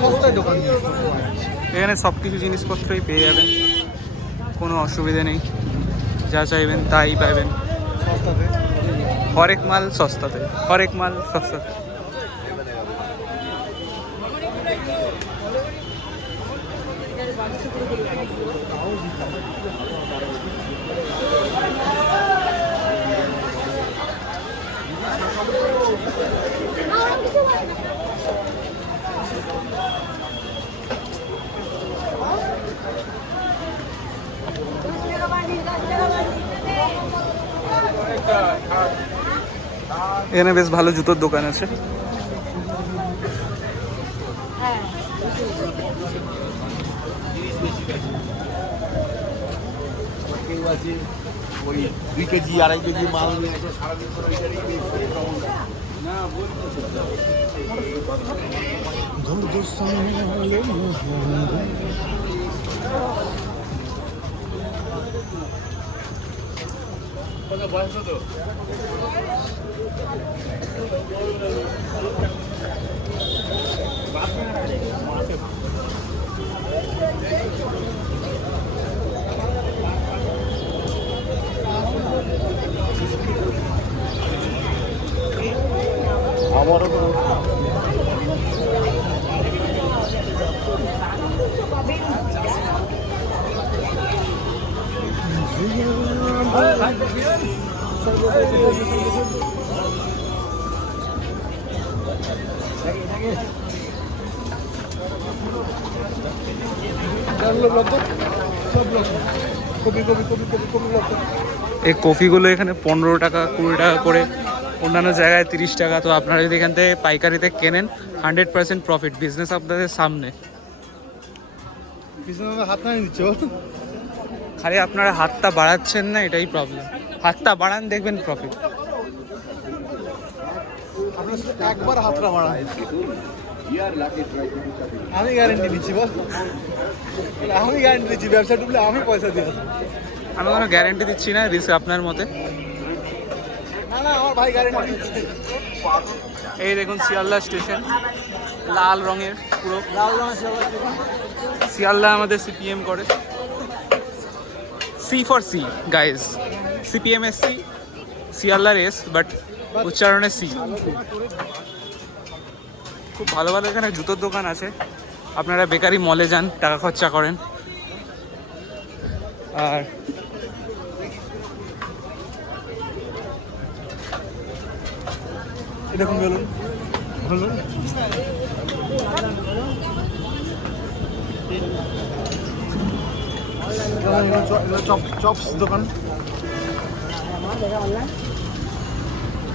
সস্তায় দোকান, এখানে সব কিছু জিনিসপত্রই পেয়ে যাবেন, কোনো অসুবিধে নেই, যা চাইবেন তাই পাবেন সস্তাতে। হরেক মাল সস্তাতে, হরেক মাল সস্তাতে। এখানে বেশ ভালো জুতোর দোকান আছে। ওই 2 কেজি 2.5 কেজি মাল নিয়ে এসে সারাদিন করে বয়স তো আমারও এই কফিগুলো এখানে 15 টাকা 20 টাকা করে, অন্যান্য জায়গায় 30 টাকা। তো আপনারা যদি এখান থেকে পাইকারিতে কেনেন 100% প্রফিট, বিজনেস আপনাদের সামনে। হাত না নিচ্ছ, খালি আপনারা হাতটা বাড়াচ্ছেন না, এটাই প্রবলেম। হাতটা বাড়ান, দেখবেন প্রফিট। একবার হাতটা বাড়া, আমি গ্যারেন্টি দিচ্ছি বল, আমি গ্যারেন্টি দিচ্ছি ব্যবসা ডুবলে আমি পয়সা দিয়ে। আমি কোনো গ্যারেন্টি দিচ্ছি না, রিস্ক আপনার মতে। না না, আমার ভাই গ্যারেন্টি দিচ্ছে। এই দেখুন শিয়ালদা স্টেশন, লাল রঙের পুরো, লাল রঙের শিয়ালদা আমাদের সিপিএম করে। C for C guys, CPM S C, শিয়ালদার এস, বাট উচ্চারণে সি। খুব ভালো ভালো এখানে জুতোর দোকান আছে, আপনারা বেকারি মলে যান, টাকা খরচা করেন। আর এরকম বলুন বলুন, চপস দোকান।